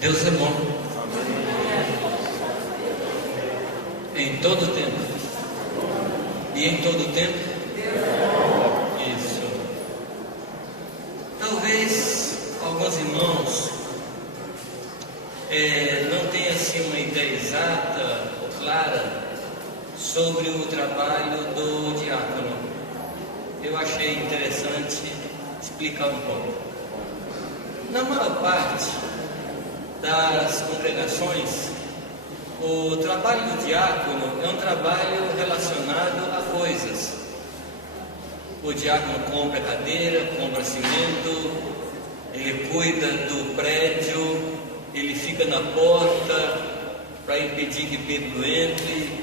Deus é bom. Em todo tempo. E em todo tempo? Isso. Talvez alguns irmãos não tenham assim uma ideia exata ou clara sobre o trabalho do diácono. Eu achei interessante explicar um pouco. Na maior parte das congregações, o trabalho do diácono é um trabalho relacionado a coisas. O diácono compra cadeira, compra cimento, ele cuida do prédio, ele fica na porta para impedir que Pedro entre.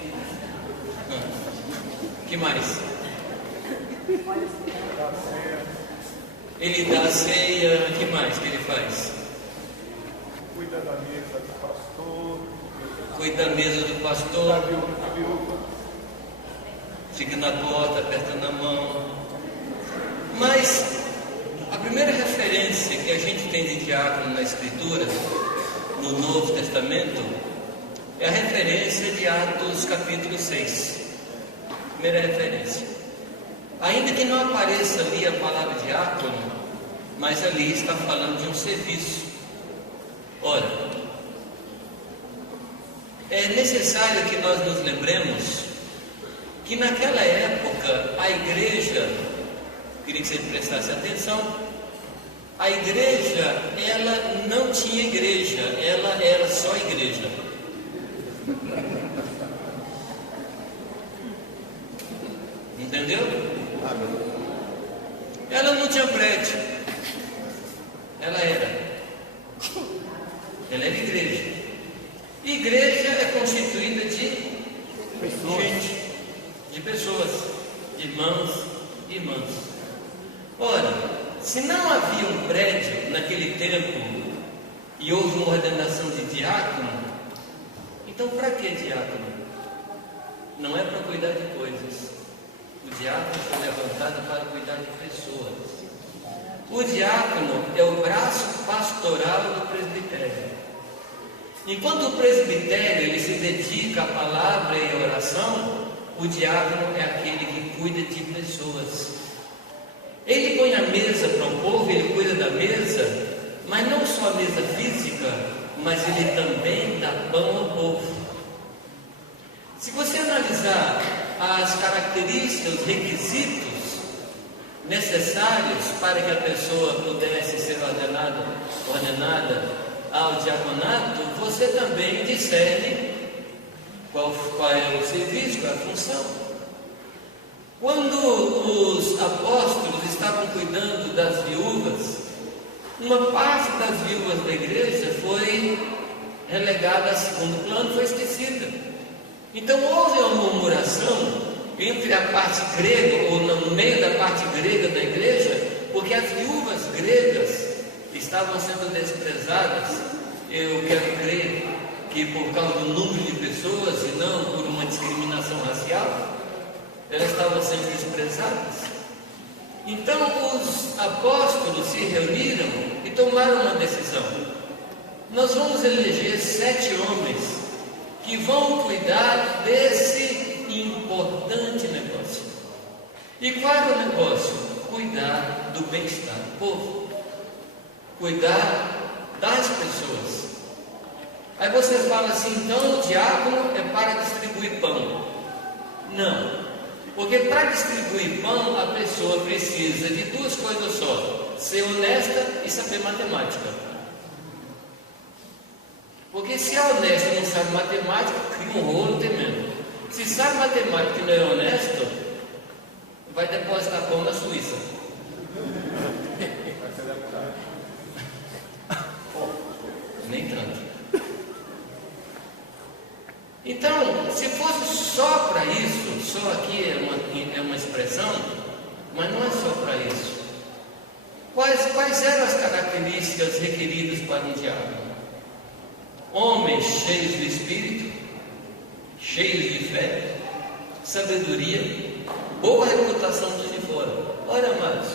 Que mais? Ele dá a ceia. Que mais que ele faz? Cuida da mesa do pastor. Cuida da mesa do pastor. Fica na porta, apertando a mão. Mas a primeira referência que a gente tem de diácono na Escritura, no Novo Testamento, é a referência de Atos capítulo 6. Primeira referência. Ainda que não apareça ali a palavra diácono, mas ali está falando de um serviço. Ora, é necessário que nós nos lembremos que naquela época a igreja, queria que você prestasse atenção, a igreja, ela não tinha igreja, ela era só igreja. Entendeu? Ela não tinha prédio, ela era igreja. Igreja é constituída de pessoas. Gente, de pessoas, de irmãos e irmãs. Ora, se não havia um prédio naquele tempo e houve uma ordenação de diácono, então para que diácono? Não é para cuidar de coisas. O diácono foi levantado para cuidar de pessoas. O diácono é o braço pastoral do presbitério. Enquanto o presbitério ele se dedica à palavra e à oração, o diácono é aquele que cuida de pessoas. Ele põe a mesa para o povo, ele cuida da mesa, mas não só a mesa física, mas ele também dá pão ao povo. Se você analisar as características, os requisitos necessários para que a pessoa pudesse ser ordenada ao diaconato, você também discerne qual é o serviço, qual é a função. Quando os apóstolos estavam cuidando das viúvas, uma parte das viúvas da igreja foi relegada a segundo plano, foi esquecida. Então houve uma murmuração entre a parte grega, ou no meio da parte grega da igreja, porque as viúvas gregas estavam sendo desprezadas. Eu quero crer que por causa do número de pessoas e não por uma discriminação racial, elas estavam sendo desprezadas. Então os apóstolos se reuniram e tomaram uma decisão: nós vamos eleger 7 homens que vão cuidar desse importante negócio. E qual é o negócio? Cuidar do bem-estar do povo, cuidar das pessoas. Aí vocês falam assim: então o diácono é para distribuir pão. Não, porque para distribuir pão a pessoa precisa de 2 coisas só: ser honesta e saber matemática. Porque se é honesto e não sabe matemática, cria um rolo tremendo. Se sabe matemática e não é honesto, vai depositar pão na Suíça. Nem tanto. Então, se fosse só para isso, só aqui é uma expressão, mas não é só para isso. Quais eram as características requeridas para um diácono? Homens cheios do Espírito, cheios de fé, sabedoria, boa reputação dos de fora. Olha, amados,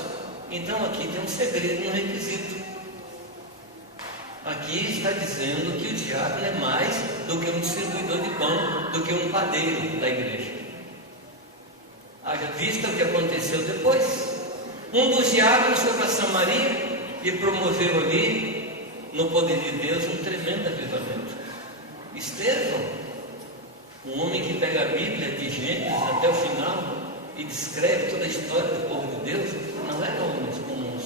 então aqui tem um segredo, um requisito. Aqui está dizendo que o diácono é mais do que um distribuidor de pão, do que um padeiro da igreja. Haja vista o que aconteceu depois. Um dos diáconos foi para Samaria e promoveu ali, no poder de Deus, um tremendo avivamento. Estevão, um homem que pega a Bíblia de Gênesis até o final e descreve toda a história do povo de Deus, não eram homens comuns,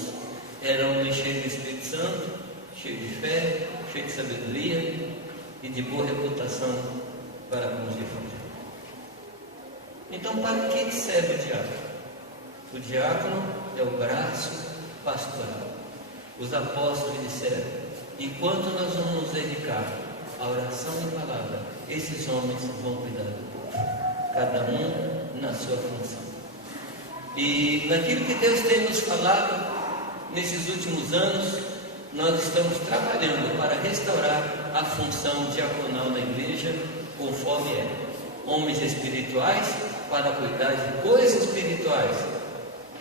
eram homens cheios do Espírito Santo, cheios de fé, cheios de sabedoria e de boa reputação para com os irmãos. Então, para que serve o diácono? O diácono é o braço pastoral. Os apóstolos disseram: enquanto nós vamos nos dedicar à oração e palavra, esses homens vão cuidar do povo, cada um na sua função. E naquilo que Deus tem nos falado nesses últimos anos, nós estamos trabalhando para restaurar a função diaconal na igreja, conforme é. Homens espirituais para cuidar de coisas espirituais,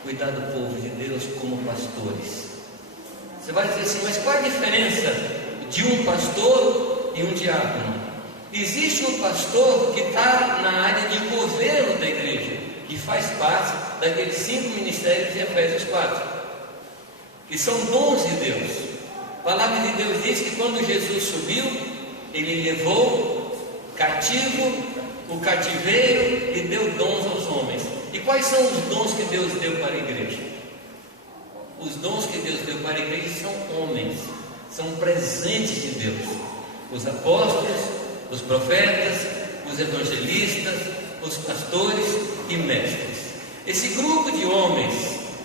cuidar do povo de Deus como pastores. Você vai dizer assim, mas qual a diferença de um pastor e um diácono? Existe um pastor que está na área de governo da igreja, que faz parte daqueles 5 ministérios de Efésios 4, que são dons de Deus. A palavra de Deus diz que quando Jesus subiu, ele levou cativo o cativeiro e deu dons aos homens. E quais são os dons que Deus deu para a igreja? Os dons que Deus deu para a igreja são homens, são presentes de Deus. Os apóstolos, os profetas, os evangelistas, os pastores e mestres. Esse grupo de homens,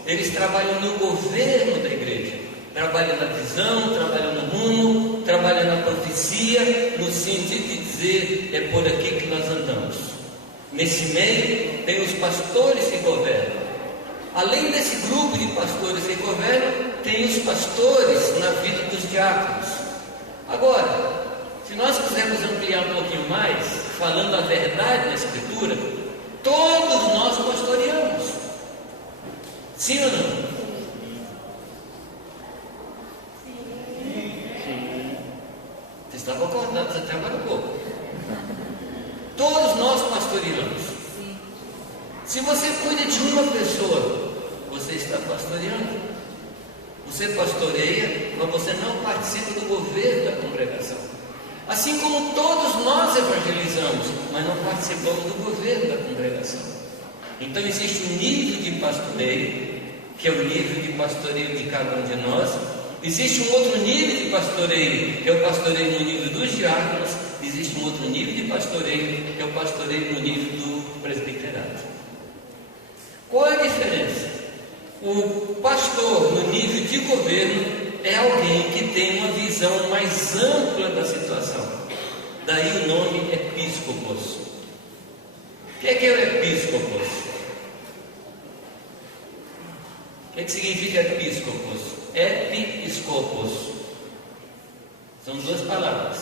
eles trabalham no governo da igreja, trabalham na visão, trabalham no rumo, trabalham na profecia, no sentido de dizer, é por aqui que nós andamos. Nesse meio tem os pastores que governam. Além desse grupo de pastores que governam, tem os pastores na vida dos diáconos. Agora, se nós quisermos ampliar um pouquinho mais, falando a verdade na Escritura, todos nós pastoreamos. Sim ou não? Vocês estavam acordados até agora um pouco. Todos nós pastoreamos. Se você cuida de uma pessoa, você está pastoreando. Você pastoreia, mas você não participa do governo da congregação. Assim como todos nós evangelizamos, mas não participamos do governo da congregação. Então existe um nível de pastoreio, que é o nível de pastoreio de cada um de nós. Existe um outro nível de pastoreio, que é o pastoreio no nível dos diáconos. Existe um outro nível de pastoreio, que é o pastoreio no nível do presbiterato. Qual é a diferença? O pastor no nível de governo é alguém que tem uma visão mais ampla da situação. Daí o nome episcopos. O que é o episcopos? O que significa episcopos? Episcopos. São duas palavras.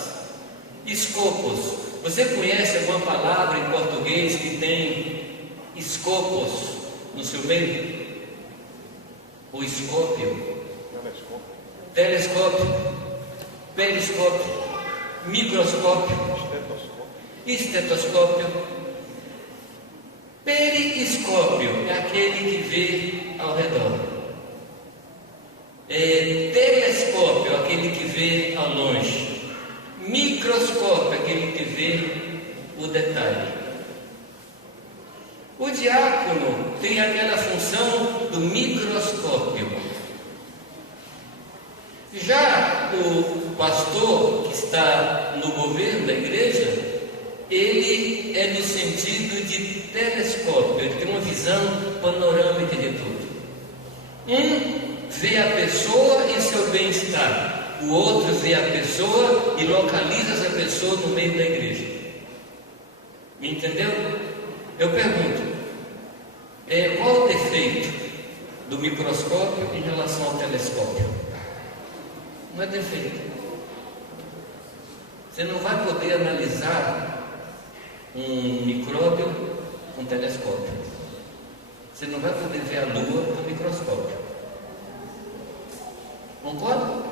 Escopos. Você conhece alguma palavra em português que tem escopos no seu meio? O escópio, telescópio, periscópio, microscópio, estetoscópio. Periscópio é aquele que vê ao redor. Telescópio é aquele que vê ao longe. Microscópio é aquele que vê o detalhe. O diácono tem aquela função do microscópio. Já o pastor que está no governo da igreja, ele é no sentido de telescópio, ele tem uma visão panorâmica de tudo. Um vê a pessoa e seu bem-estar, o outro vê a pessoa e localiza essa pessoa no meio da igreja. Me entendeu? Eu pergunto, qual o defeito do microscópio em relação ao telescópio? Não é defeito. Você não vai poder analisar um micróbio com telescópio. Você não vai poder ver a lua com microscópio. Concorda?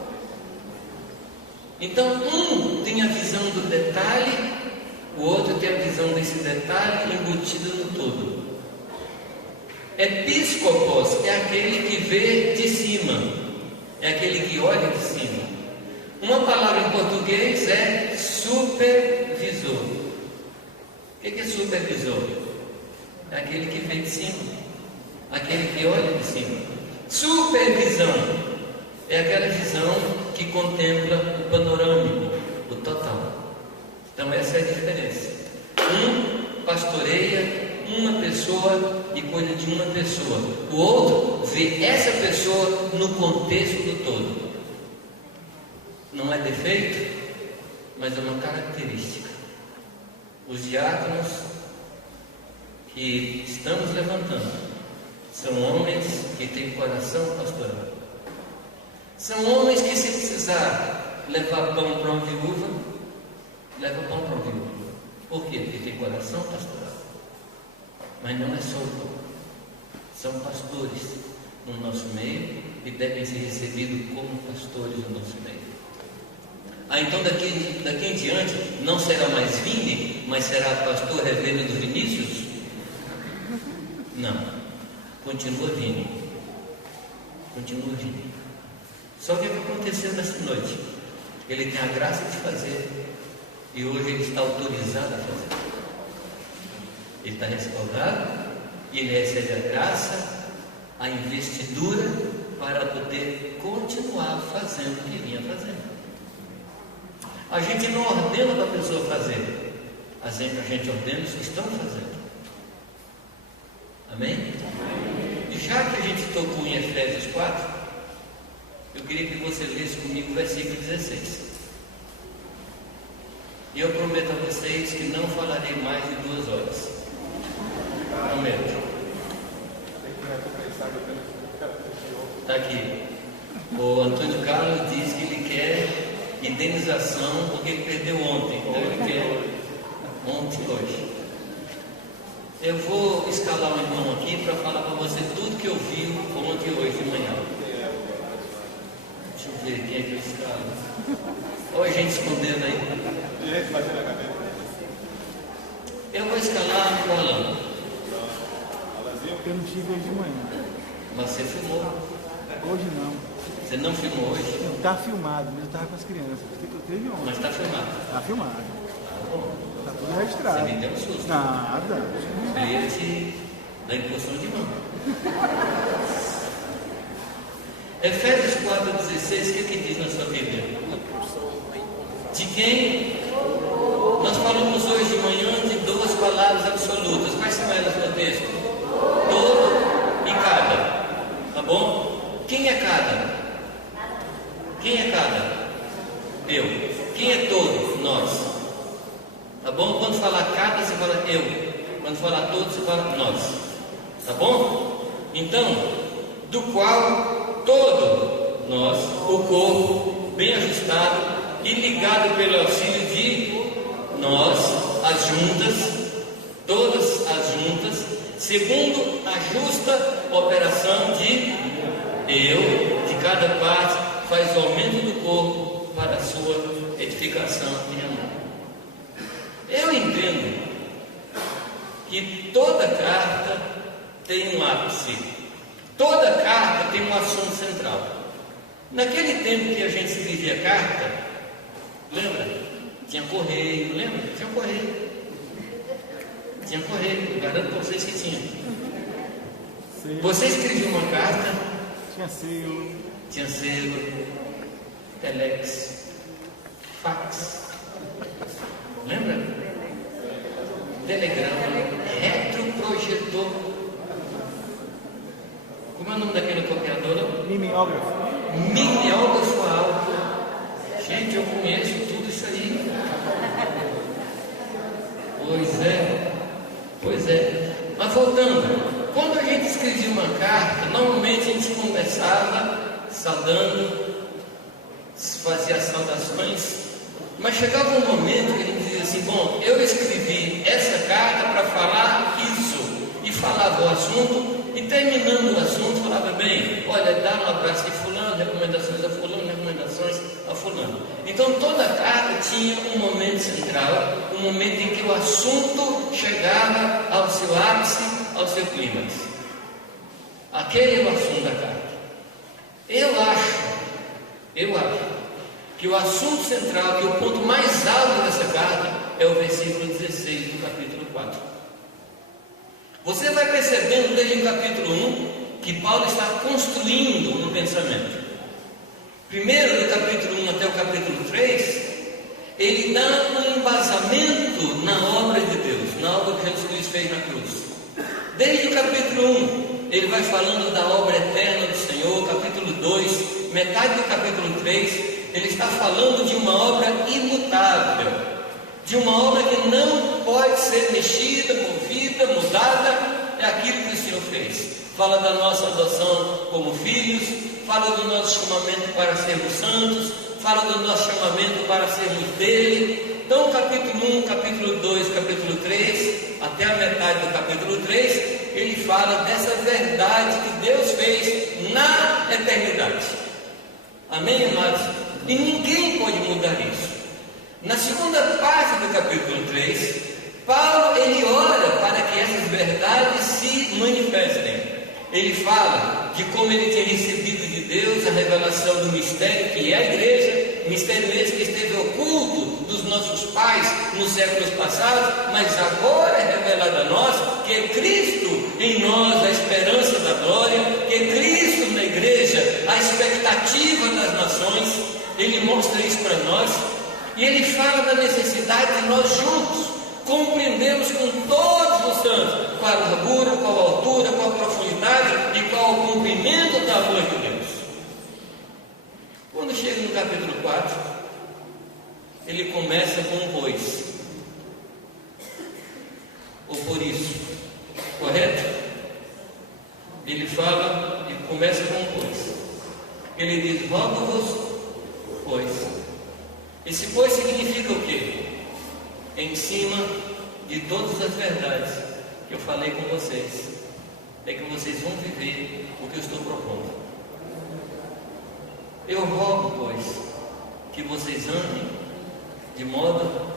Então, um tem a visão do detalhe, o outro tem a visão desse detalhe embutido no todo. Episcopos é aquele que vê de cima, é aquele que olha de cima. Uma palavra em português é supervisor. O que é supervisor? É aquele que vê de cima, aquele que olha de cima. Supervisão é aquela visão que contempla o panorâmico, o total. Então essa é a diferença. Um pastoreia uma pessoa e cuida de uma pessoa. O outro vê essa pessoa no contexto do todo. Não é defeito, mas é uma característica. Os diáconos que estamos levantando são homens que têm coração pastoral. São homens que, se precisar levar pão para uma viúva, leva pão para uma viúva. Por quê? Porque tem coração pastoral. Mas não é só o pão. São pastores no nosso meio e devem ser recebidos como pastores no nosso meio. Então daqui em diante não será mais Vini, mas será pastor reverendo Vinícius? Não. Continua Vini. Continua Vini. Só que o que aconteceu nessa noite? Ele tem a graça de fazer e hoje ele está autorizado a fazer. Ele está respaldado e ele recebe a graça, a investidura para poder continuar fazendo o que vinha fazendo. A gente não ordena para a pessoa fazer, a gente ordena os que estão fazendo. Amém? E já que a gente tocou em Efésios 4, eu queria que você lesse comigo o versículo 16. E eu prometo a vocês que não falarei mais de 2 horas. Prometo. Está aqui. O Antônio Carlos diz que ele quer indenização porque ele perdeu ontem. Então ele quer ontem hoje. Eu vou escalar um irmão aqui para falar para você tudo que eu vi ontem e hoje de manhã. Deixa eu ver quem é que eu escalo. Olha a gente escondendo aí. Eu vou escalar o Alan. Eu não tive hoje de manhã. Mas você filmou. Hoje não. Você não filmou hoje? Está filmado, mas eu estava com as crianças. Eu teve ontem. Mas está filmado. Está filmado. Tá bom. Está tudo registrado. Você me deu um susto. Nada. Eu ia te dar impulsão de mão. Efésios 4,16, o que diz na sua Bíblia? De quem? Nós falamos hoje de manhã de 2 palavras absolutas. Quais são elas no texto? Todo e cada. Tá bom? Quem é cada? Quem é cada? Eu. Quem é todo? Nós. Tá bom? Quando falar cada, você fala eu. Quando falar todo, você fala nós. Tá bom? Então, do qual todo nós, o corpo, bem ajustado e ligado pelo auxílio de nós, as juntas, todas as juntas, segundo a justa operação de eu, de cada parte, faz o aumento do corpo para a sua edificação em amor. Eu entendo que toda carta tem um ápice, toda carta tem um assunto central. Naquele tempo que a gente escrevia carta, lembra? Tinha correio, lembra? Tinha correio. Tinha correio, garanto para vocês que tinha. Você escrevia uma carta, tinha selo, telex, fax, lembra? Telegrama, retroprojetor. Como é o nome daquele copiador? Mimeógrafo. Mimeógrafo alto. Gente, eu conheço tudo isso aí. Pois é. Mas voltando, quando a gente escrevia uma carta, normalmente a gente conversava, saudando, fazia as saudações, mas chegava um momento que a gente dizia assim: bom, eu escrevi essa carta para falar isso, e falava o assunto, e terminando o assunto, falava bem: olha, dá um abraço de fulano, recomendações a fulano, recomendações a fulano. fulano. Então toda a carta tinha um momento central, um momento em que o assunto chegava ao seu ápice, ao seu clímax. Aquele é o assunto da carta. Eu acho que o assunto central, que o ponto mais alto dessa carta é o versículo 16 do capítulo 4. Você vai percebendo desde o capítulo 1 que Paulo está construindo um pensamento. Primeiro, do capítulo 1 até o capítulo 3, ele dá um embasamento na obra de Deus, na obra que Jesus Cristo fez na cruz. Desde o capítulo 1, ele vai falando da obra eterna do Senhor. Capítulo 2, metade do capítulo 3, ele está falando de uma obra imutável, de uma obra que não pode ser mexida, movida, mudada. É aquilo que o Senhor fez. Fala da nossa adoção como filhos, fala do nosso chamamento para sermos santos, fala do nosso chamamento para sermos dele. Então, capítulo 1, capítulo 2, capítulo 3, até a metade do capítulo 3, ele fala dessa verdade que Deus fez na eternidade. Amém, amados? E ninguém pode mudar isso. Na segunda parte do capítulo 3, Paulo ele ora para que essas verdades se manifestem. Ele fala de como ele tinha recebido de Deus a revelação do mistério que é a igreja, mistério esse que esteve oculto dos nossos pais nos séculos passados, mas agora é revelado a nós, que é Cristo em nós, a esperança da glória, que é Cristo na igreja, a expectativa das nações. Ele mostra isso para nós, e ele fala da necessidade de nós juntos compreendemos com todos os santos qual a largura, qual a altura, qual a profundidade e qual o comprimento da amor de Deus. Quando chega no capítulo 4, ele começa com um pois, ou por isso, correto? Ele fala e começa com um pois. Ele diz: rogo-vos, pois. Esse pois significa o quê? Em cima de todas as verdades que eu falei com vocês, é que vocês vão viver o que eu estou propondo. Eu rogo, pois, que vocês andem de modo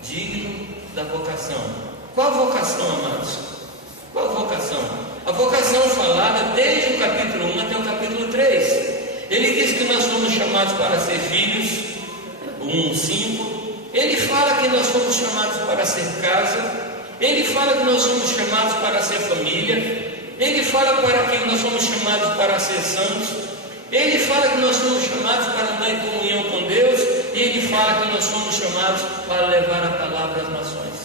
digno da vocação. Qual vocação, amados? Qual vocação? A vocação falada desde o capítulo 1 até o capítulo 3. Ele diz que nós somos chamados para ser filhos, 1:5. Ele fala que nós somos chamados para ser casa. Ele fala que nós somos chamados para ser família. Ele fala para que nós somos chamados para ser santos. Ele fala que nós somos chamados para andar em comunhão com Deus. E ele fala que nós somos chamados para levar a palavra às nações.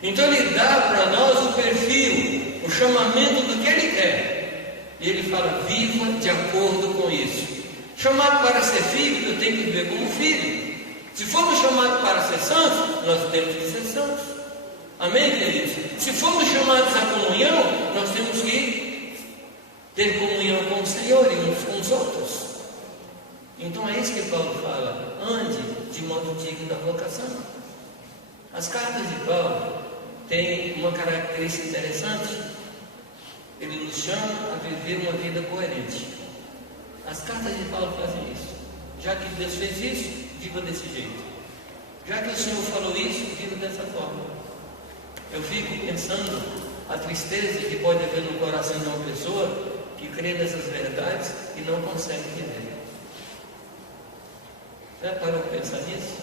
Então ele dá para nós o perfil, o chamamento do que ele quer. E ele fala: viva de acordo com isso. Chamado para ser filho, eu tenho que viver como filho. Se formos chamados para ser santos, nós temos que ser santos. Amém, queridos? Se formos chamados à comunhão, nós temos que ter comunhão com o Senhor e uns com os outros. Então é isso que Paulo fala: ande de modo digno da vocação. As cartas de Paulo têm uma característica interessante. Ele nos chama a viver uma vida coerente. As cartas de Paulo fazem isso. Já que Deus fez isso, viva desse jeito. Já que o Senhor falou isso, viva dessa forma. Eu fico pensando a tristeza que pode haver no coração de uma pessoa que crê nessas verdades e não consegue viver. Já parou para pensar nisso?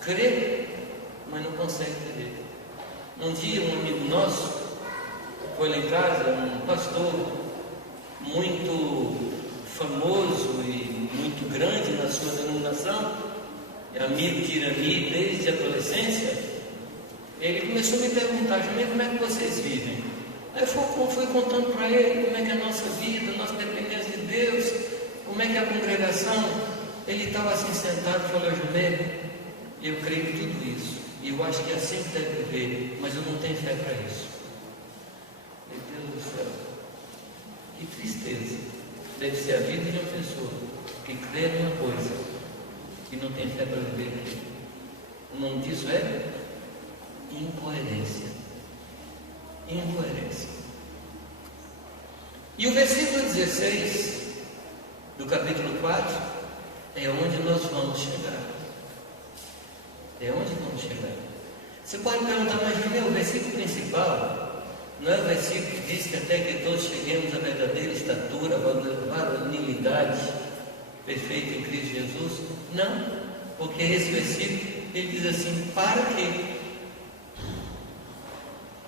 Crê, mas não consegue viver. Um dia um amigo nosso foi lá em casa, um pastor muito famoso e muito grande na sua denominação, amigo de Irani desde a adolescência. Ele começou a me perguntar: Jamil, como é que vocês vivem? Aí eu fui contando para ele como é que é a nossa vida, a nossa dependência de Deus, como é que é a congregação. Ele estava assim sentado e falou: Jamil, eu creio em tudo isso, e eu acho que é assim que deve viver, mas eu não tenho fé para isso. Meu Deus do céu, que tristeza deve ser a vida de uma pessoa que crê numa coisa e não tem fé para viver aquilo. O nome disso é incoerência. Incoerência. E o versículo 16 do capítulo 4, é onde nós vamos chegar. É onde vamos chegar. Você pode perguntar, mas o versículo principal não é o versículo que diz que até que todos cheguemos à verdadeira estatura, varonilidade perfeita em Cristo Jesus? Não, porque esse versículo ele diz assim: para quê?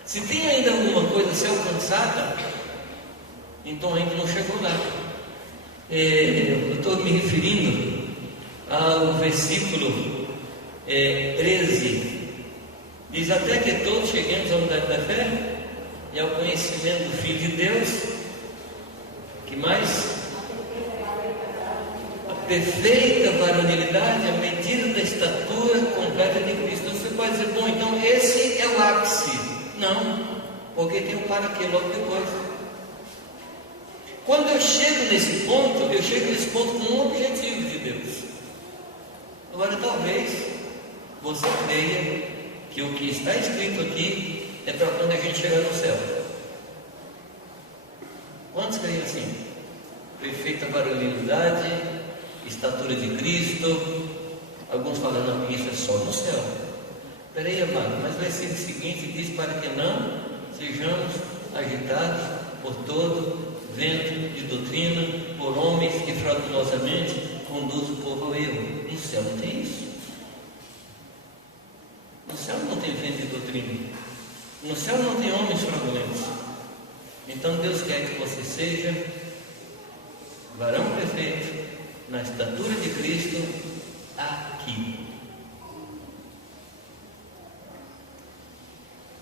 Se tem ainda alguma coisa a ser alcançada, então ainda não chegou lá. Eu estou me referindo ao versículo 13. Diz: até que todos cheguemos à unidade da fé e ao conhecimento do Filho de Deus. Que mais? A perfeita varonilidade, a medida da estatura completa de Cristo. Você pode dizer, bom, então esse é o ápice. Não, porque tem um para quê logo depois. Quando eu chego nesse ponto com um objetivo de Deus. Agora, talvez você creia que o que está escrito aqui é para quando a gente chegar no céu. Quantos creem assim? Perfeita varonilidade, estatura de Cristo. Alguns falam, não, isso é só no céu. Peraí, amado, mas o versículo seguinte diz: para que não sejamos agitados por todo vento de doutrina, por homens que fraudulosamente conduzem o povo ao erro. No céu não tem isso. No céu não tem vento de doutrina. No céu não tem homens fraudulentos. Então Deus quer que você seja varão perfeito na estatura de Cristo aqui.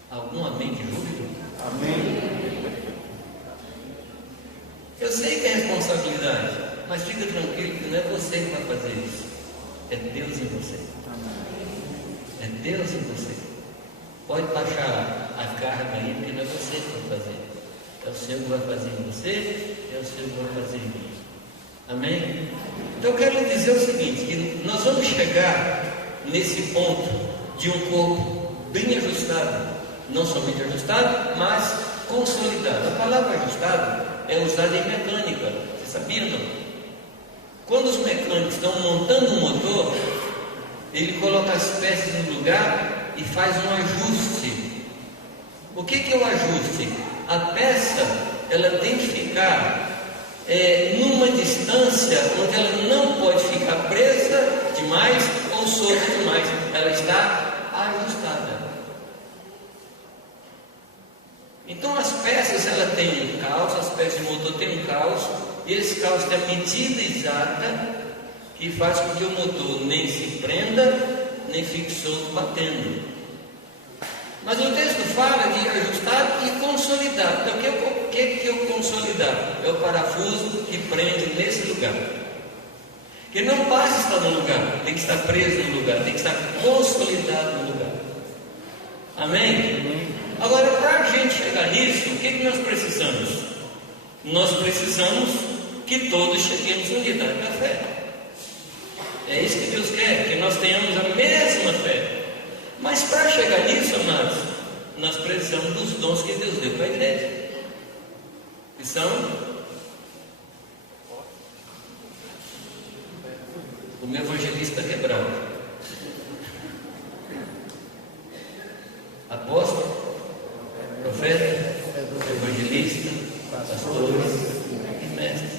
Algum amém de júbilo? Amém. Eu sei que é responsabilidade, mas fica tranquilo que não é você que vai fazer isso. É Deus em você. É Deus em você. Pode baixar a carga aí, porque não é você que vai fazer. É o Senhor que vai fazer em você, é o Senhor que vai fazer em mim. Amém? Então eu quero lhe dizer o seguinte, que nós vamos chegar nesse ponto de um corpo bem ajustado. Não somente ajustado, mas consolidado. A palavra ajustado é usada em mecânica. Você sabia, não? Quando os mecânicos estão montando um motor, ele coloca as peças no lugar e faz um ajuste. O que é o ajuste? A peça ela tem que ficar numa distância onde ela não pode ficar presa demais ou solta demais. Ela está ajustada. Então as peças ela tem um calço, as peças de motor têm um calço, e esse calço tem a medida exata que faz com que o motor nem se prenda, nem fique solto batendo. Mas o texto fala de ajustado e consolidado. Então o que é o consolidado? É o parafuso que prende nesse lugar. Que não basta estar no lugar, tem que estar preso no lugar, tem que estar consolidado no lugar. Amém? Agora, para a gente chegar nisso, o que nós precisamos? Nós precisamos que todos cheguemos à unidade da fé. É isso que Deus quer, que nós tenhamos a mesma fé. Mas para chegar nisso, amados, nós precisamos dos dons que Deus deu para a igreja. Que são o meu evangelista quebrado, apóstolo, profeta, evangelista, pastores e mestres.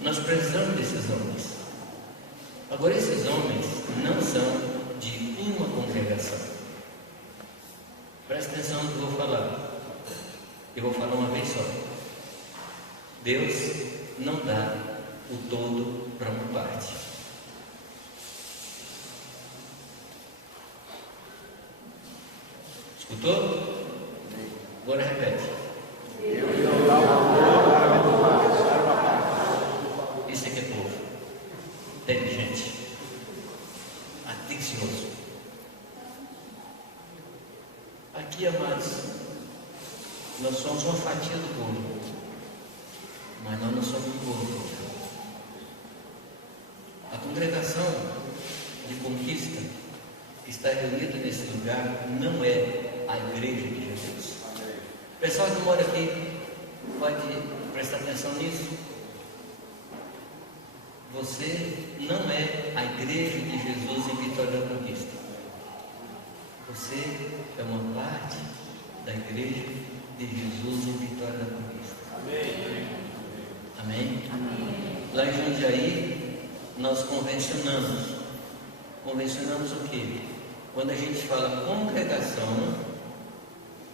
Nós precisamos desses homens. Agora, esses homens não são de uma congregação. Presta atenção no que eu vou falar. Eu vou falar uma vez só. Deus não dá o todo para uma parte. Escutou? Agora repete. Isso aqui é povo inteligente, atencioso. Aqui, amados, nós somos uma fatia do povo, mas nós não somos o povo. A congregação de conquista que está reunida nesse lugar não é a igreja de Jesus. O pessoal que mora aqui pode prestar atenção nisso. você não é a igreja de Jesus em Vitória da Conquista. Você é uma parte da igreja de Jesus em Vitória da Conquista. Amém? Amém? Amém. Lá em Jundiaí, nós convencionamos. Convencionamos o quê? Quando a gente fala congregação,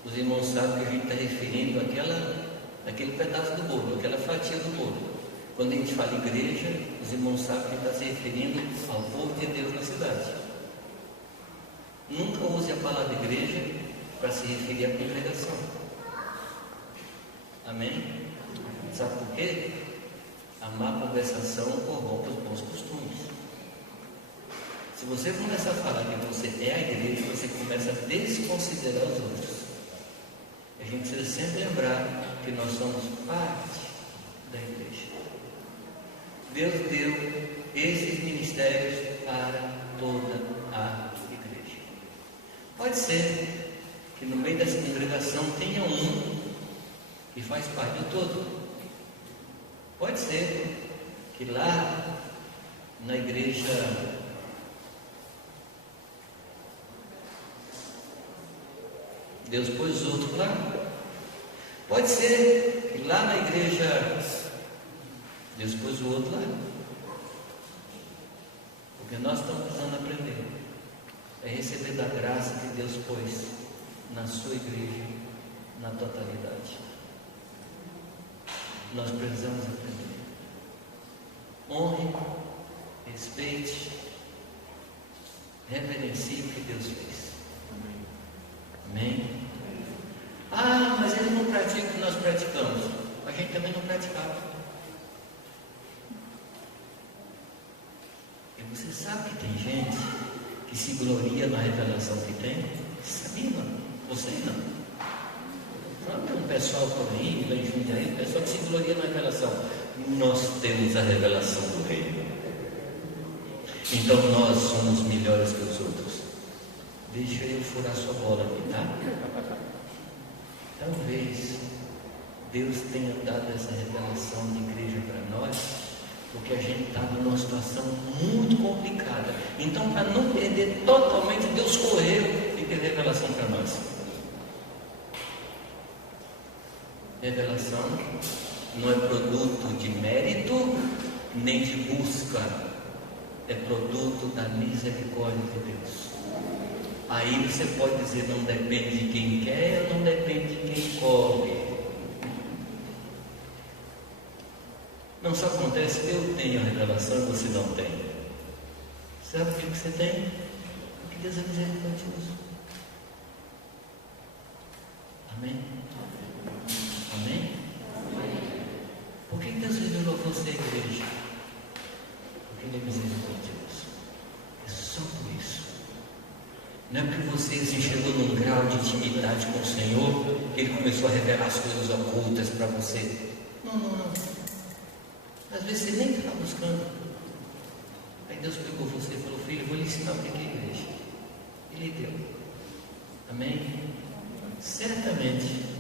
os irmãos sabem que a gente está referindo àquele pedaço do bolo, aquela fatia do bolo. Quando a gente fala igreja, os irmãos sabem que está se referindo ao povo de Deus na cidade. Nunca use a palavra igreja para se referir à congregação. Amém? Sabe por quê? A má conversação corrompe os bons costumes. Se você começar a falar que você é a igreja, você começa a desconsiderar os outros. A gente precisa sempre lembrar que nós somos parte da igreja. Deus deu esses ministérios para toda a igreja. Pode ser que no meio dessa congregação tenha um que faz parte do todo. Pode ser que lá na igreja Deus pôs outro lá. Pode ser que lá na igreja Deus pôs o outro lá. O que nós estamos precisando aprender é receber da graça que Deus pôs na sua igreja, na totalidade. Nós precisamos aprender. Honre, respeite, reverencie o que Deus fez. Amém? Ah, mas ele não pratica o que nós praticamos. A gente também não praticava. E você sabe que tem gente que se gloria na revelação que tem? Sabia, não? Você não. Tem um pessoal por aí, lá em Jundiaí, um pessoal que se gloria na revelação. Nós temos a revelação do reino. Então nós somos melhores que os outros. Deixa eu furar sua bola aqui, tá? Talvez Deus tenha dado essa revelação de igreja para nós, porque a gente estava numa situação muito complicada. Então, para não perder totalmente, Deus correu e deu revelação para nós. Revelação não é produto de mérito nem de busca, é produto da misericórdia de Deus. Aí você pode dizer, não depende de quem quer, não depende de quem corre. Não só acontece que eu tenho a revelação e você não tem. Sabe o que você tem? Porque Deus é misericordioso. Amém? Amém? Por que Deus revelou você, igreja? Porque Ele é misericordioso. É só por isso. Não é porque você se chegou num grau de intimidade com o Senhor que Ele começou a revelar as coisas ocultas para você. Não. Às vezes você nem está buscando. Aí Deus pegou você e falou, filho, eu vou lhe ensinar o que é igreja. Ele deu. Amém? Certamente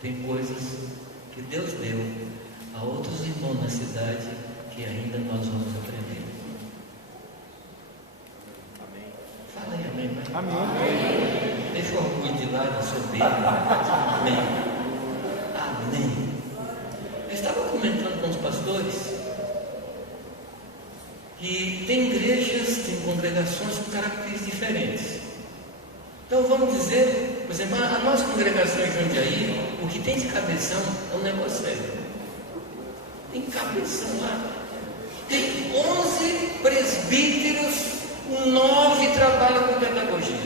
tem coisas que Deus deu a outros irmãos na cidade que ainda nós vamos aprender. Fala aí, amém, pai? Amém. Deixa o orgulho de lado, a soberba. Amém. Amém. Eu estava comentando com os pastores que tem igrejas, tem congregações com características diferentes. Então vamos dizer, por exemplo, a nossa congregação em Jundiaí, o que tem de cabeção é um negócio sério. Tem cabeção lá. Tem 11 presbíteros, 9 trabalham com pedagogia.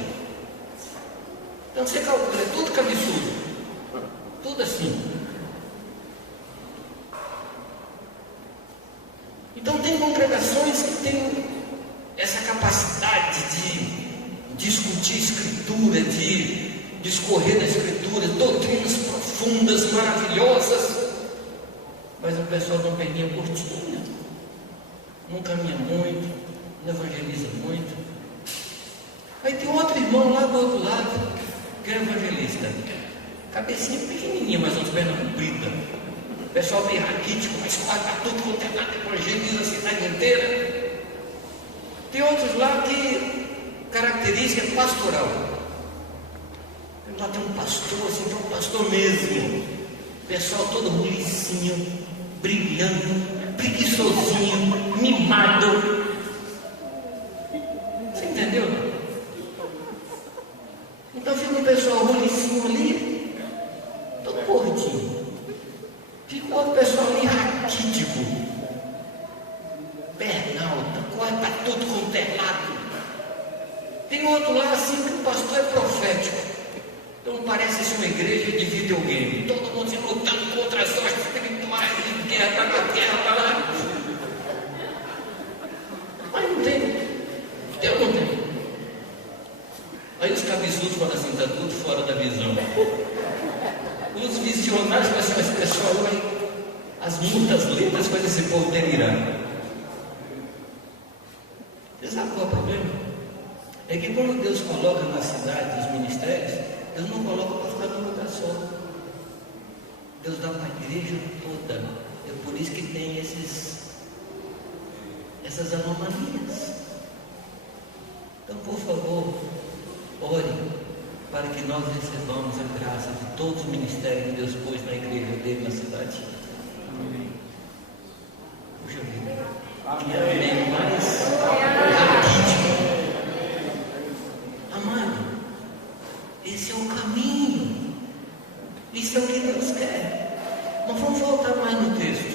Então você calcula, é tudo cabeçudo. Tudo assim. Então tem congregações que têm essa capacidade de discutir escritura, de discorrer na escritura, doutrinas profundas, maravilhosas, mas o pessoal não peguinha curtinha, não caminha muito, não evangeliza muito. Aí tem outro irmão lá do outro lado, que é evangelista, cabecinha pequenininha, mas umas pernas compridas. pessoal bem raquítico, mas corre para tudo quanto é lado, evangeliza a cidade inteira. Tem outros lá que característica é pastoral. Lá tem um pastor, assim, tem um pastor mesmo. Pessoal todo lisinho, brilhando, preguiçosinho, mimado. Você entendeu? Então fica um pessoal rolicinho ali, todo gordinho. Fica outro pessoal ali raquítico, pernalta, corre para tudo quanto é lado. Tem outro lá assim que o pastor é profético. Então parece uma igreja de videogame. Todo mundo se lutando contra as sortes espirituais, de guerra para terra, para lá. Mas não tem. Eu não tenho. Aí os cabeçudos falam assim, está tudo fora da visão. Os visionários falam assim, esse pessoal aí, as muitas letras fazem esse povo delirar. Você sabe qual é o problema? É que quando Deus coloca na cidade os ministérios, Deus não coloca para ficar num lugar só. Deus dá para a igreja toda. É por isso que tem essas anomalias. Então, por favor, ore para que nós recebamos a graça de todos os ministérios que Deus pôs na igreja dele, na cidade. Amém. Puxa vida. Amém. Mais rapidinho. Amado, esse é o caminho. Isso é o que Deus quer. Mas vamos voltar mais no texto.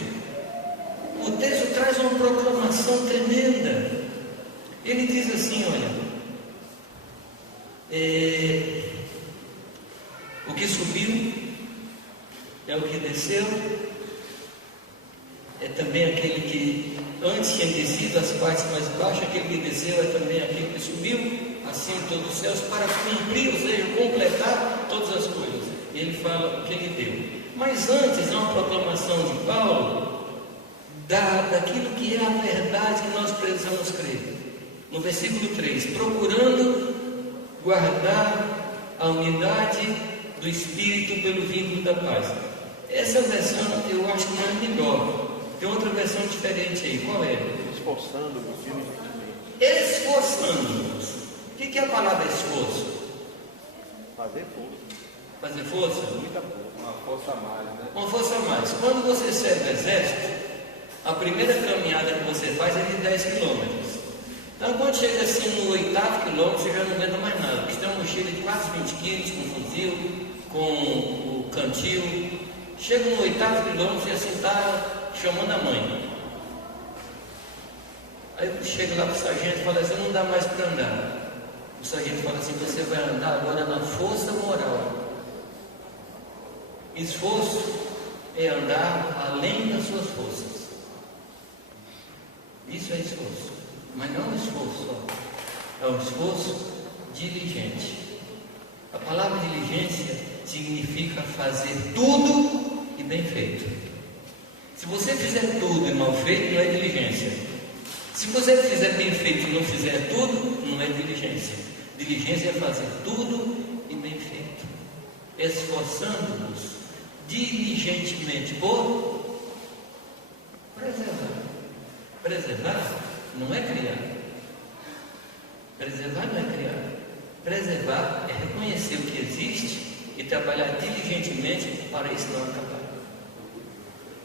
O texto traz uma proclamação tremenda. Ele diz assim, olha, o que subiu é o que desceu, é também aquele que antes tinha descido as partes mais baixas, aquele que desceu é também aquele que subiu assim em todos os céus para cumprir, ou seja, completar todas as coisas. E ele fala o que ele deu. Mas antes há uma proclamação de Paulo daquilo que é a verdade que nós precisamos crer. No versículo 3, procurando guardar a unidade do Espírito pelo vínculo da paz. Essa versão eu acho que não é melhor. Tem outra versão diferente aí. Qual é? Esforçando-nos diligentemente. Esforçando-nos. O que é a palavra esforço? Fazer força. Fazer força? Muita força. Uma força a mais, né? Uma força a mais. Quando você serve o exército, a primeira caminhada que você faz é de 10 quilômetros. Então, quando chega assim no 8º quilômetro, você já não aguenta mais nada, porque você tem uma mochila de quase 20 quilos, com fuzil, com o cantil. Chega no 8º quilômetro, você assim está chamando a mãe. Aí chega lá para o sargento e fala assim, não dá mais para andar. O sargento fala assim, você vai andar agora na força moral. Esforço é andar além das suas forças. Isso é esforço. Mas não é um esforço só, é um esforço diligente. A palavra diligência significa fazer tudo e bem feito. Se você fizer tudo e mal feito, não é diligência. Se você fizer bem feito e não fizer tudo, não é diligência. Diligência é fazer tudo e bem feito, esforçando-nos diligentemente por preservar. Preservar não é criar. Preservar não é criar. Preservar é reconhecer o que existe e trabalhar diligentemente para isso não acabar.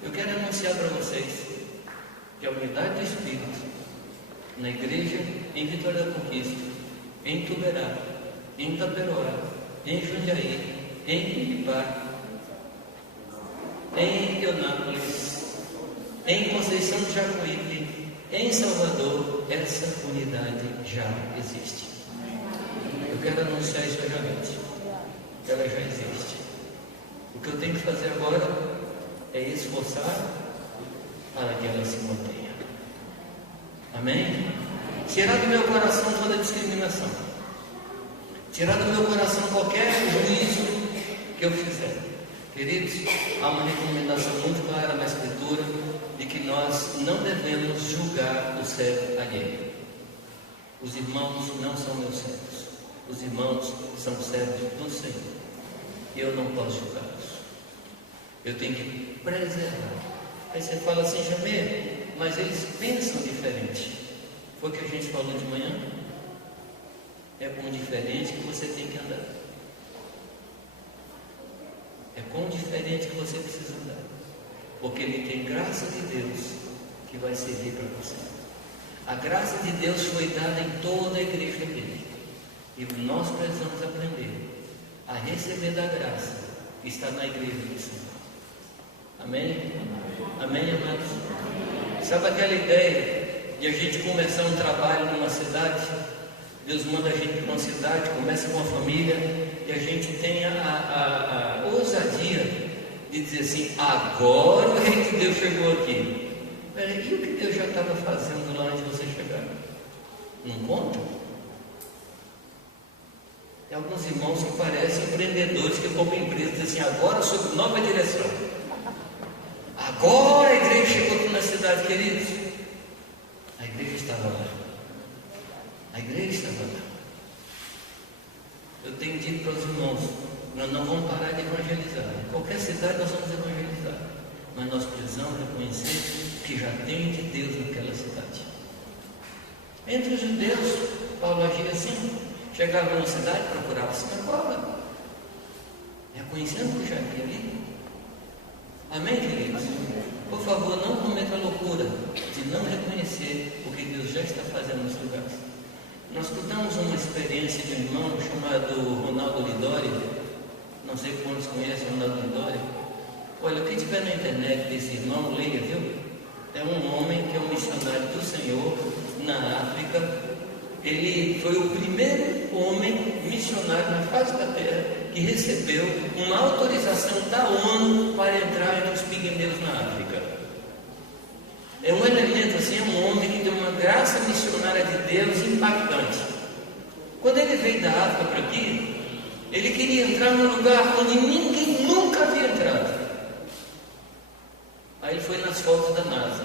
Eu quero anunciar para vocês que a unidade do Espírito na igreja em Vitória da Conquista, em Tuberá, em Itaperoá, em Jundiaí, em Ibipá, em Eunápolis, em Conceição do Jacuípe, em Salvador, essa unidade já existe. Eu quero anunciar isso urgentemente. Ela já existe. O que eu tenho que fazer agora é esforçar para que ela se mantenha. Amém? Tirar do meu coração toda discriminação. Tirar do meu coração qualquer juízo que eu fizer. Queridos, há uma recomendação muito clara na Escritura de que nós não devemos julgar o servo alheio. Os irmãos não são meus servos. Os irmãos são servos do Senhor. Eu não posso julgá-los. Eu tenho que preservar. Aí você fala assim, Jamê, mas eles pensam diferente. Foi o que a gente falou de manhã? É com diferente que você tem que andar. É com diferente que você precisa andar. Porque ele tem graça de Deus que vai servir para você. A graça de Deus foi dada em toda a igreja dele. E nós precisamos aprender a receber da graça que está na igreja do Senhor. Amém? Amém, amados? Sabe aquela ideia de a gente começar um trabalho numa cidade? Deus manda a gente para uma cidade, começa com uma família, e a gente tem a ousadia de dizer assim, agora o reino de Deus chegou aqui. Peraí, e o que Deus já estava fazendo lá antes de você chegar? Não conta? Tem alguns irmãos que parecem empreendedores que compram empresas e dizem assim, agora sob nova direção. Agora a igreja chegou aqui na cidade, queridos. A igreja estava lá. A igreja estava lá. Eu tenho dito para os irmãos, nós não vamos parar de evangelizar. Em qualquer cidade nós vamos evangelizar. Mas nós precisamos reconhecer que já tem de Deus naquela cidade. Entre os judeus, Paulo agia assim. Chegava numa cidade, procurava a sinagoga, reconhecendo que já havia ali. Amém, queridos? Por favor, não cometa a loucura de não reconhecer o que Deus já está fazendo nos lugares. Nós escutamos uma experiência de um irmão chamado Ronaldo Lidório. Não sei quantos conhecem Ronaldo Lidório. Olha, o que tiver na internet desse irmão, leia, viu? É um homem que é um missionário do Senhor na África. Ele foi o primeiro homem missionário na face da terra que recebeu uma autorização da ONU para entrar entre os pigmeus na África. É um elemento assim, é um homem que tem uma graça missionária de Deus impactante. Quando ele veio da África para aqui, ele queria entrar num lugar onde ninguém nunca havia entrado. Aí ele foi nas fotos da NASA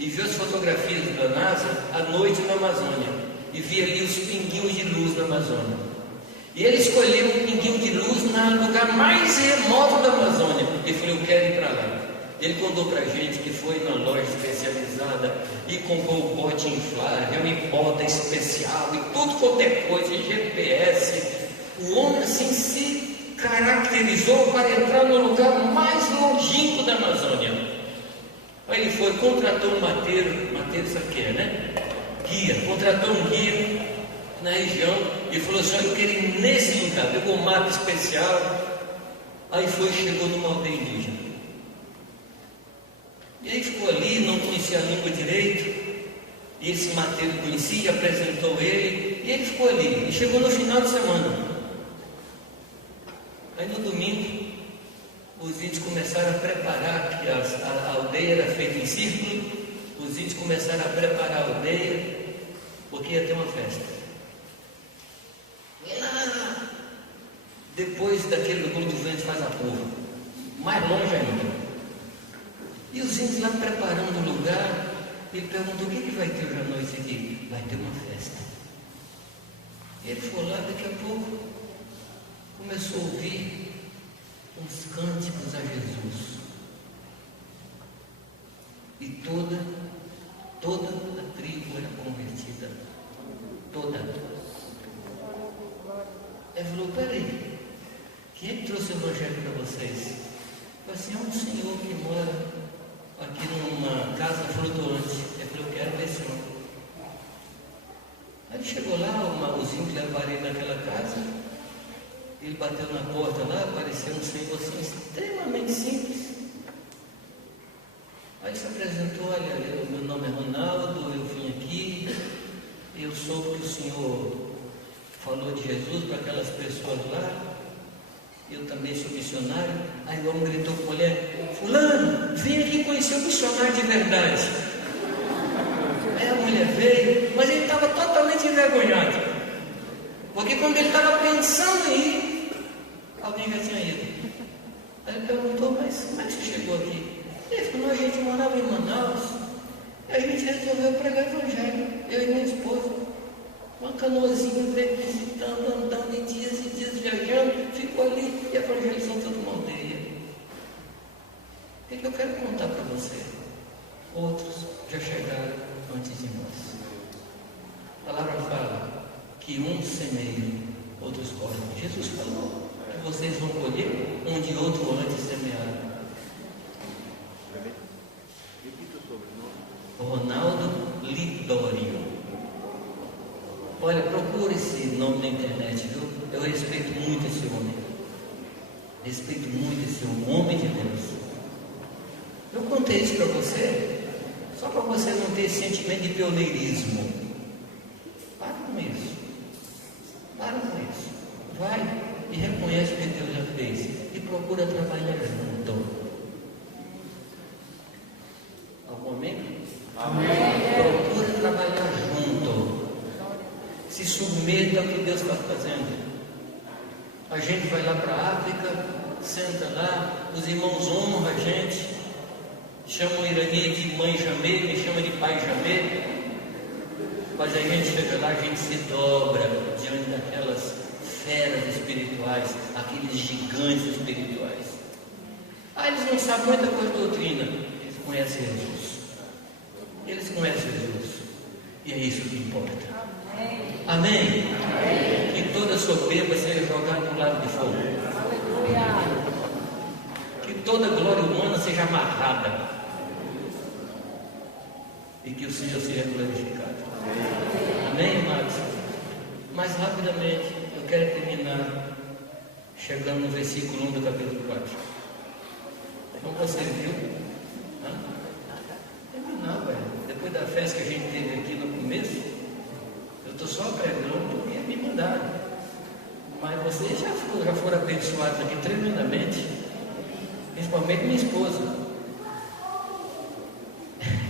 e viu as fotografias da NASA à noite na Amazônia. E via ali os pinguinhos de luz na Amazônia. E ele escolheu um pinguinho de luz no lugar mais remoto da Amazônia. Ele falou, eu quero ir para lá. Ele contou para a gente que foi numa loja especializada e comprou o bote inflável, e bota especial, e tudo quanto é coisa, GPS. O homem assim se caracterizou para entrar no lugar mais longínquo da Amazônia. Aí ele foi, contratou um mateiro sabe o que é, né? Guia, contratou um guia na região e falou assim, eu quero ir nesse lugar, pegou um mapa especial, aí foi, chegou numa aldeia indígena. E aí ficou ali, não conhecia a língua direito, e esse mateiro conhecia, apresentou ele, e ele ficou ali, e chegou no final de semana. Aí no domingo, os índios começaram a preparar, que a aldeia era feita em círculo. Os índios começaram a preparar a aldeia, porque ia ter uma festa. E lá, depois daquele lugar do vento faz a curva, mais longe ainda. E os índios lá preparando o lugar, ele perguntou, o que vai ter hoje à noite aqui? Vai ter uma festa. Ele foi lá, daqui a pouco, começou a ouvir uns cânticos a Jesus. E toda a tribo era convertida. Toda. Ele falou, peraí, quem é que trouxe o evangelho para vocês? Eu falei assim, é um senhor que mora aqui numa casa flutuante. Ele falou, eu quero ver esse homem. Aí ele chegou lá, os índios levaram ele naquela casa. Ele bateu na porta lá, apareceu um senhor assim, extremamente simples. Aí se apresentou, olha, meu nome é Ronaldo, eu vim aqui, eu soube que o senhor falou de Jesus para aquelas pessoas lá, eu também sou missionário. Aí o homem gritou para a mulher, fulano, vem aqui conhecer o missionário de verdade. Aí a mulher veio, mas ele estava totalmente envergonhado, porque quando ele estava pensando em ir, alguém já tinha ido. Aí ele perguntou, mas como é que você chegou aqui? Ele falou, a gente morava em Manaus, e a gente resolveu pregar o evangelho, eu e minha esposa. Uma canoazinha veio visitando, andando em dias e dias viajando, ficou ali e evangelizou toda uma aldeia. O que eu quero contar para você? Outros já chegaram antes de nós. A palavra fala que uns semeiam, outros colhem. Jesus falou que vocês vão colher onde outro antes semearam. Ronaldo Lidório. Olha, procura esse nome na internet, viu? Eu respeito muito esse homem. Respeito muito esse homem de Deus. Eu contei isso para você, só para você não ter esse sentimento de pioneirismo. Para com isso. Para com isso. Vai e reconhece o que Deus já fez e procura trabalhar junto. Algum amém? Amém. Procura trabalhar junto. Se submeta ao que Deus está fazendo. A gente vai lá para a África, senta lá, os irmãos honram a gente, chamam o Irani de mãe Jamê, me chama de pai Jamê, mas a gente chega lá, a gente se dobra diante daquelas feras espirituais, aqueles gigantes espirituais. Eles não sabem muita coisa de doutrina, eles conhecem Jesus. Eles conhecem Jesus. E é isso que importa. Amém? Amém? Que toda soberba seja jogada para o lado de fora. Que toda glória humana seja amarrada. E que o Senhor seja glorificado. Amém, amados? Mais rapidamente, eu quero terminar chegando no versículo 1 do capítulo 4. Como você viu? Terminar, velho. Depois da festa que a gente teve aqui no começo, eu estou só pregando porque me mandaram. Mas vocês já foram abençoados aqui tremendamente, principalmente minha esposa.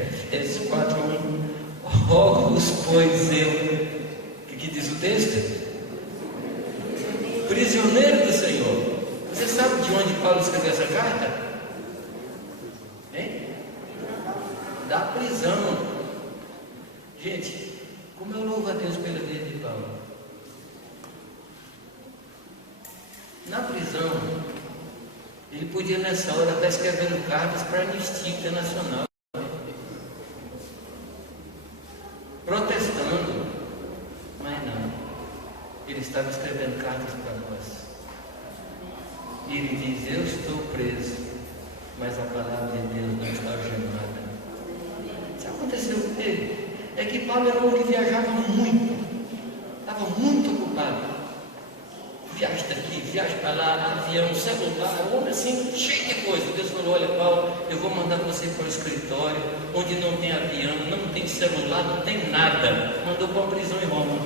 Efésios 4:1. Rogo-vos, pois eu, o que diz o texto? Prisioneiro do Senhor. Você sabe de onde Paulo escreveu essa carta? Hein? Da prisão. Gente, como eu louvo a Deus pela vida de Paulo. Na prisão, ele podia nessa hora estar escrevendo cartas para a Anistia Internacional, protestando, mas não, ele estava escrevendo cartas para nós. E ele diz: eu estou preso, mas a palavra de Deus não está algemada. Isso aconteceu com ele. É que Paulo era um que viajava muito, estava muito ocupado. Viagem daqui, viagem para lá, avião, celular, homem assim, cheio de coisa. Deus falou: olha, Paulo, eu vou mandar você para o escritório, onde não tem avião, não tem celular, não tem nada. Mandou para uma prisão em Roma.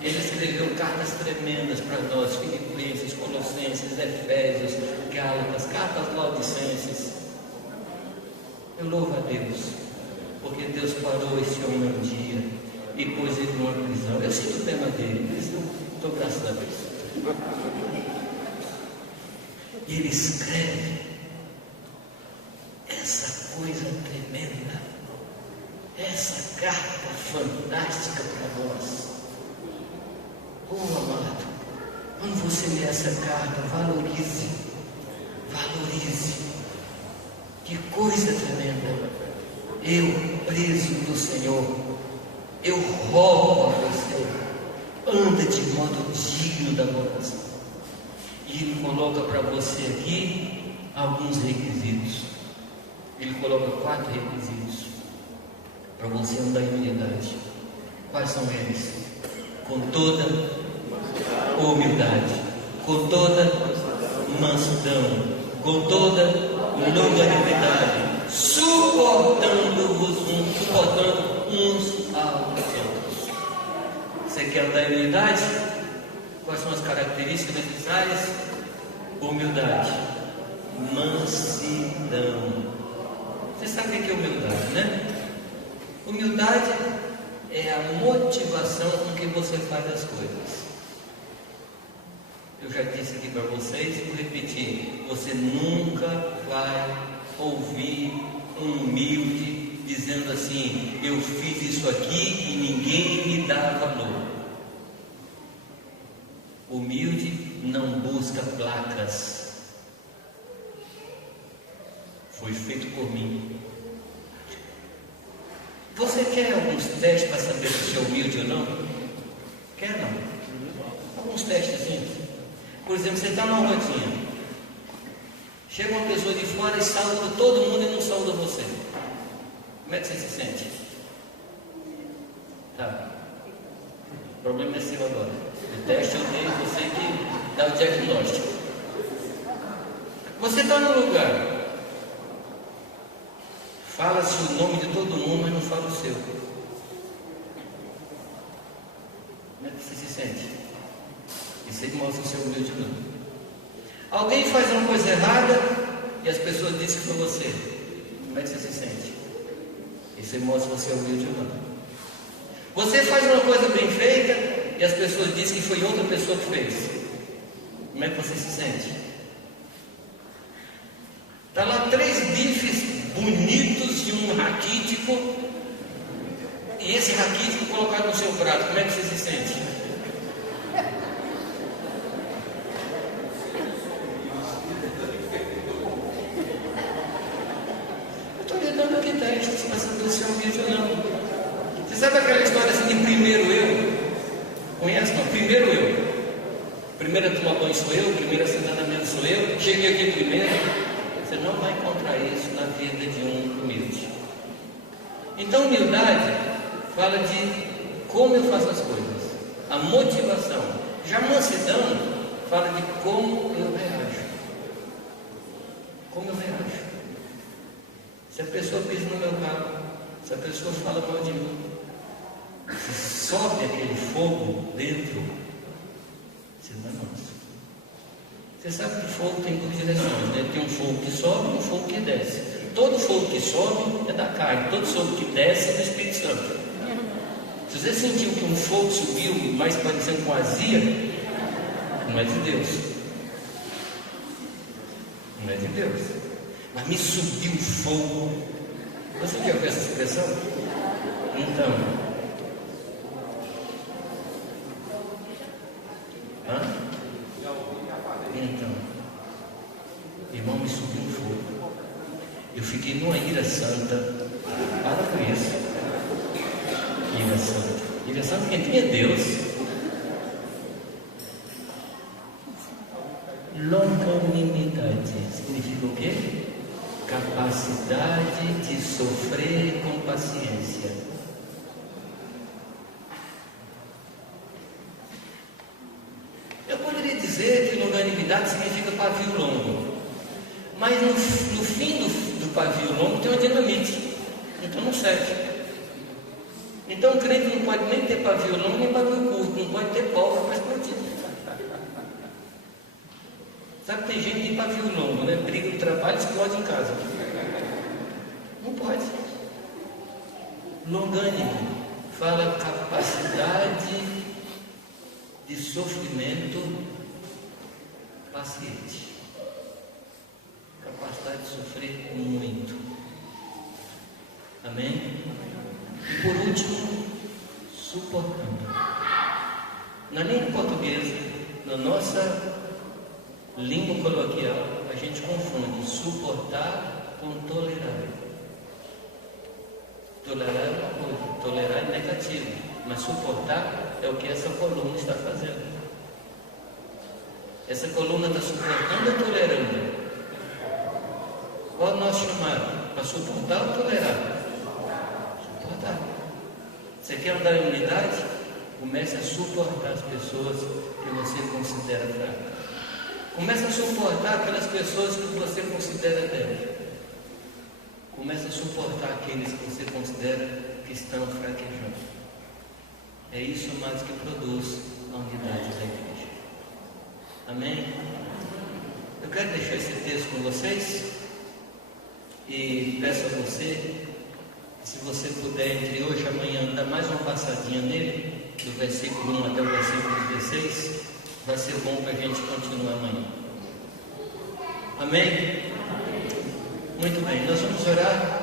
Ele escreveu cartas tremendas para nós: Filipenses, Colossenses, Efésios, Gálatas, cartas Laodicenses. Eu louvo a Deus, porque Deus parou esse homem um dia e pôs ele numa prisão. Eu sinto o tema dele, mas não estou graças a Deus. E ele escreve essa coisa tremenda, essa carta fantástica para nós. Oh, amado, quando você lê essa carta, valorize. Que coisa tremenda. Eu, preso do Senhor, eu rogo a você, anda de modo digno da vocação. E ele coloca para você aqui alguns requisitos. Ele coloca 4 requisitos para você andar em unidade. Quais são eles? Com toda humildade, com toda mansidão, com toda longanimidade, suportando uns aos outros. Você quer andar em unidade? Quais são as características necessárias? Humildade, mansidão. Você sabe o que é humildade, né? Humildade é a motivação com que você faz as coisas. Eu já disse aqui para vocês e vou repetir: você nunca vai ouvir um humilde dizendo assim: eu fiz isso aqui e ninguém me dá valor. Humilde não busca placas. foi feito por mim. Você quer alguns testes para saber se você é humilde ou não? Quer não? Alguns testes simples. Por exemplo, você está numa rodinha, chega uma pessoa de fora e saúda todo mundo e não saúda você. Como é que você se sente? Tá. O problema é seu agora. O teste eu dei, você que dá o diagnóstico. Você está no lugar, fala-se o nome de todo mundo, mas não fala o seu. Como é que você se sente? Isso aí mostra o seu humilde não. Alguém faz uma coisa errada e as pessoas dizem que foi você. Como é que você se sente? Isso aí mostra o seu humilde não. Você faz uma coisa bem feita e as pessoas dizem que foi outra pessoa que fez. Como é que você se sente? Está lá 3 bifes bonitos e um raquítico, e esse raquítico colocado no seu prato. Como é que você se sente? Eu estou lhe dando aqui testes para saber se é humilde ou não. Você sabe aquela história assim de primeiro eu? Conhece? Não? Primeiro eu. Primeiro a tomar banho sou eu, primeiro a sentar na mesa sou eu, cheguei aqui primeiro. Você não vai encontrar isso na vida de um humilde. Então, humildade fala de como eu faço as coisas, a motivação. Já mansidão fala de como eu reajo. Como eu reajo. Se a pessoa pisa no meu carro, se a pessoa fala mal de mim, se sobe aquele fogo dentro, você não é manso. Você sabe que fogo tem 2 direções, né? Tem um fogo que sobe e um fogo que desce. Todo fogo que sobe é da carne, todo fogo que desce é do Espírito Santo. Se você sentiu que um fogo subiu, mais parecendo com azia, não é de Deus. Não é de Deus. Mas me subiu fogo. Você já viu essa expressão? Então. Irmão, me subiu um fogo. Eu fiquei numa ira santa. Para com isso. Ira santa. Ira santa quem tem é Deus. Longanimidade significa o quê? Capacidade de sofrer com paciência. Eu poderia dizer que longanimidade significa pavio longo. Mas no fim do pavio longo tem uma dinamite. Então não serve. Então o crente não pode nem ter pavio longo nem pavio curto. Não pode ter pólvora para explodir. Sabe que tem gente de pavio longo, né? Briga no trabalho, explode em casa. Não pode. Longânimo fala capacidade de sofrimento paciente. Capacidade de sofrer muito. Amém? E por último, suportando. Na língua portuguesa, na nossa língua coloquial, a gente confunde suportar com tolerar. Tolerar é uma coisa, tolerar é negativo, mas suportar é o que essa coluna está fazendo. Essa coluna está suportando ou tolerando? Qual é o nosso chamado? Para suportar ou tolerar? Suportar. Você quer andar em unidade? Comece a suportar as pessoas que você considera fracas. Comece a suportar aquelas pessoas que você considera débil. Comece a suportar aqueles que você considera que estão fraquejando. É isso, amados, que produz a unidade da igreja. Amém? Eu quero deixar esse texto com vocês e peço a você, se você puder, entre hoje e amanhã, dar mais uma passadinha nele, do versículo 1 até o versículo 16, vai ser bom para a gente continuar amanhã. Amém? Muito bem, nós vamos orar.